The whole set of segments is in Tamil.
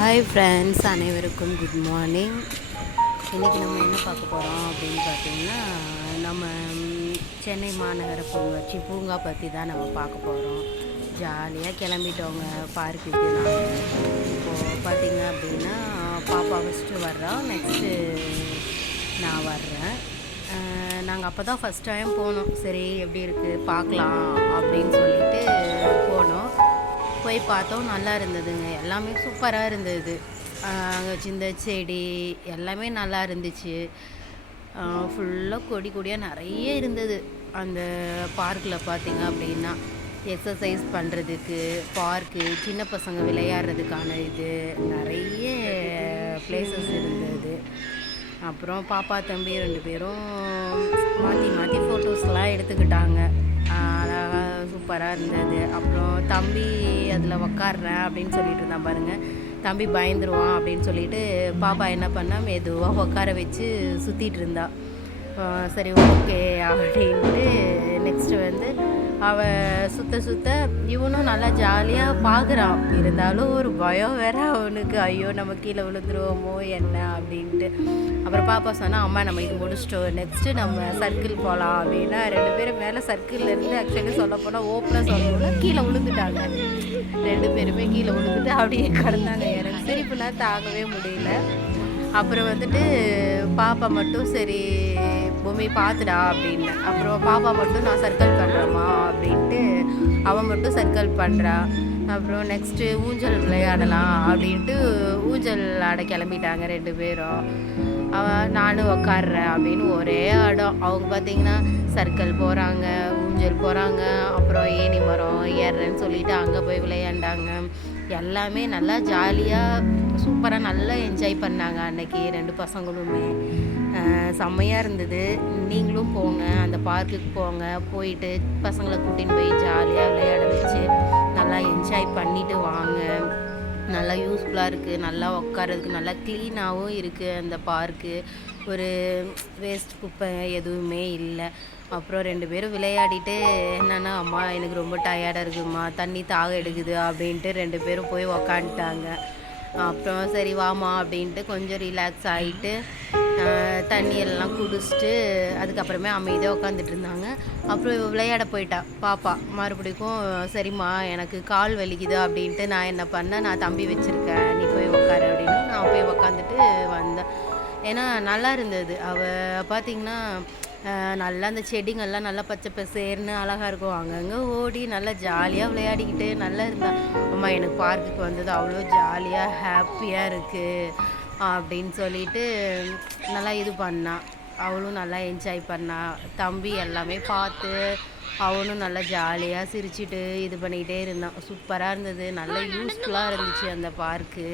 ஹாய் ஃப்ரெண்ட்ஸ் அனைவருக்கும் குட் மார்னிங் இன்றைக்கி நம்ம என்ன பார்க்க போகிறோம் அப்படின்னு பார்த்தீங்கன்னா நம்ம சென்னை மாநகர பூங்காட்சி பூங்கா பற்றி தான் நம்ம பார்க்க போகிறோம் ஜாலியாக கிளம்பிட்டவங்க பார்க்குக்கு நாங்கள் இப்போது பார்த்தீங்க அப்படின்னா பாப்பா ஃபஸ்ட்டு வர்றோம் நெக்ஸ்ட்டு நான் வர்றேன். நாங்கள் அப்போ தான் ஃபஸ்ட் டைம் போனோம். சரி எப்படி இருக்குது பார்க்கலாம் அப்படின்னு சொல்லிட்டு போனோம். போய் பார்த்தோம் நல்லா இருந்ததுங்க. எல்லாமே சூப்பராக இருந்தது. அங்கே சிந்த செடி எல்லாமே நல்லா இருந்துச்சு. ஃபுல்லாக கொடி கொடியாக நிறைய இருந்தது. அந்த பார்க்கில் பார்த்தீங்க அப்படின்னா எக்ஸசைஸ் பண்ணுறதுக்கு பார்க்கு சின்ன பசங்க விளையாடுறதுக்கான இது நிறைய பிளேசஸ் இருந்தது. அப்புறம் பாப்பா தம்பி ரெண்டு பேரும் மாற்றி மாற்றி ஃபோட்டோஸ்லாம் எடுத்துக்கிட்டாங்க. சூப்பராக இருந்தது. அப்புறம் தம்பி அதில் உக்காடுறேன் அப்படின்னு சொல்லிட்டு இருந்தான் பாருங்கள் தம்பி பயந்துருவான் அப்படின்னு சொல்லிட்டு பாப்பா என்ன பண்ணா மெதுவாக உட்கார வச்சு சுற்றிட்டு இருந்தா. சரி ஓகே அப்படின்ட்டு நெக்ஸ்ட்டு வந்து அவன் சுத்த சுத்த இவனும் நல்லா ஜாலியாக பார்க்குறான் இருந்தாலும் ஒரு பயம் வேற அவனுக்கு. ஐயோ நம்ம கீழே விழுந்துருவோமோ என்ன அப்படின்ட்டு. அப்புறம் பாப்பா சொன்னால் அம்மா நம்ம இது முடிச்சிட்டோம். நெக்ஸ்ட்டு நம்ம சர்க்கிள் போகலாம் அப்படின்னா ரெண்டு பேரும் மேலே சர்க்கிளில் இருந்து ஆக்சுவலி சொல்ல போனால் ஓப்பனாக சொல்லணும்னா கீழே விழுந்துட்டாங்க. ரெண்டு பேருமே கீழே விழுந்துட்டு அப்படியே கடந்தாங்க. எனக்கு சிரிப்புலாம் தாங்கவே முடியல. அப்புறம் வந்துட்டு பாப்பா மட்டும் சரி பூமி பார்த்துடா அப்படின்னு. அப்புறம் பாப்பா மட்டும் நான் சர்க்கிள் பண்ணுறேம்மா அப்படின்ட்டு அவன் மட்டும் சர்க்கிள் பண்ணுறா அப்புறம் நெக்ஸ்ட்டு ஊஞ்சல் விளையாடலாம் அப்படின்ட்டு ஊஞ்சல் ஆட கிளம்பிட்டாங்க ரெண்டு பேரும். அவன் நானும் உக்காடுறேன் அப்படின்னு ஒரே இடம். அவங்க பார்த்தீங்கன்னா சர்க்கிள் போகிறாங்க ஊஞ்சல் போகிறாங்க அப்புறம் ஏணி மரம் ஏறுறேன்னு சொல்லிட்டு அங்கே போய் விளையாண்டாங்க. எல்லாமே நல்லா ஜாலியாக சூப்பராக நல்லா என்ஜாய் பண்ணாங்க அன்னைக்கு ரெண்டு பசங்களுமே. செம்மையாக இருந்தது. நீங்களும் போங்க அந்த பார்க்குக்கு போங்க. போயிட்டு பசங்களை கூட்டின்னு போய் ஜாலியாக விளையாட வச்சு நல்லா என்ஜாய் பண்ணிட்டு வாங்க. நல்லா யூஸ்ஃபுல்லாக இருக்குது நல்லா உட்காரதுக்கு நல்லா க்ளீனாகவும் இருக்குது அந்த பார்க்கு ஒரு வேஸ்ட் குப்பை எதுவுமே இல்லை. அப்புறம் ரெண்டு பேரும் விளையாடிட்டு என்னன்னா அம்மா எனக்கு ரொம்ப டயர்டாக இருக்குமா? தண்ணி தாக எடுக்குது அப்படின்ட்டு ரெண்டு பேரும் போய் உக்காந்துட்டாங்க. அப்புறம் சரி வாமா அப்படின்ட்டு கொஞ்சம் ரிலாக்ஸ் ஆகிட்டு தண்ணி எல்லாம் குடிச்சிட்டு அதுக்கப்புறமே அமைதியாக உட்காந்துட்டு இருந்தாங்க. அப்புறம் விளையாட போயிட்டா. பாப்பா மறுபடிக்கும் சரிம்மா எனக்கு கால் வலிக்குது அப்படின்ட்டு நான் என்ன பண்ணேன் நான் தம்பி வச்சுருக்கேன் நீ போய் உட்காரு அப்படின்னு நான் போய் உக்காந்துட்டு வந்தேன். ஏன்னா நல்லா இருந்தது. அவள் பார்த்தீங்கன்னா நல்லா அந்த செடிங்கள்லாம் நல்லா பச்சை பசேர்னு அழகாக இருக்கும். அங்கங்கே ஓடி நல்லா ஜாலியாக விளையாடிக்கிட்டு நல்லா இருந்தா அம்மா எனக்கு பார்க்குக்கு வந்தது அவ்வளோ ஜாலியாக ஹாப்பியாக இருக்குது அப்படின்னு சொல்லிட்டு நல்லா இது பண்ணான் அவளும் நல்லா என்ஜாய் பண்ணா. தம்பி எல்லாமே பார்த்து அவனும் நல்லா ஜாலியாக சிரிச்சிட்டு இது பண்ணிக்கிட்டே இருந்தான். சூப்பராக இருந்தது. நல்லா யூஸ்ஃபுல்லாக இருந்துச்சு அந்த பார்க்கு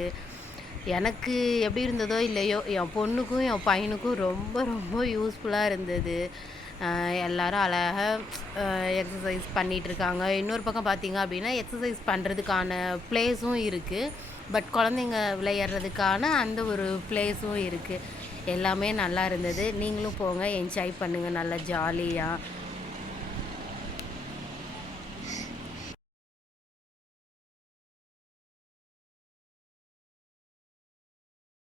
எனக்கு எப்படி இருந்ததோ இல்லையோ என் பொண்ணுக்கும் என் பையனுக்கும் ரொம்ப ரொம்ப யூஸ்ஃபுல்லாக இருந்தது. எல்லாரும் அழகாக எக்ஸசைஸ் பண்ணிகிட்ருக்காங்க இருக்காங்க. இன்னொரு பக்கம் பார்த்தீங்க அப்படின்னா எக்ஸசைஸ் பண்ணுறதுக்கான பிளேஸும் இருக்குது பட் குழந்தைங்க விளையாடுறதுக்கான அந்த ஒரு பிளேஸும் இருக்குது எல்லாமே நல்லா இருந்தது. நீங்களும் போங்க என்ஜாய் பண்ணுங்கள் நல்லா ஜாலியாக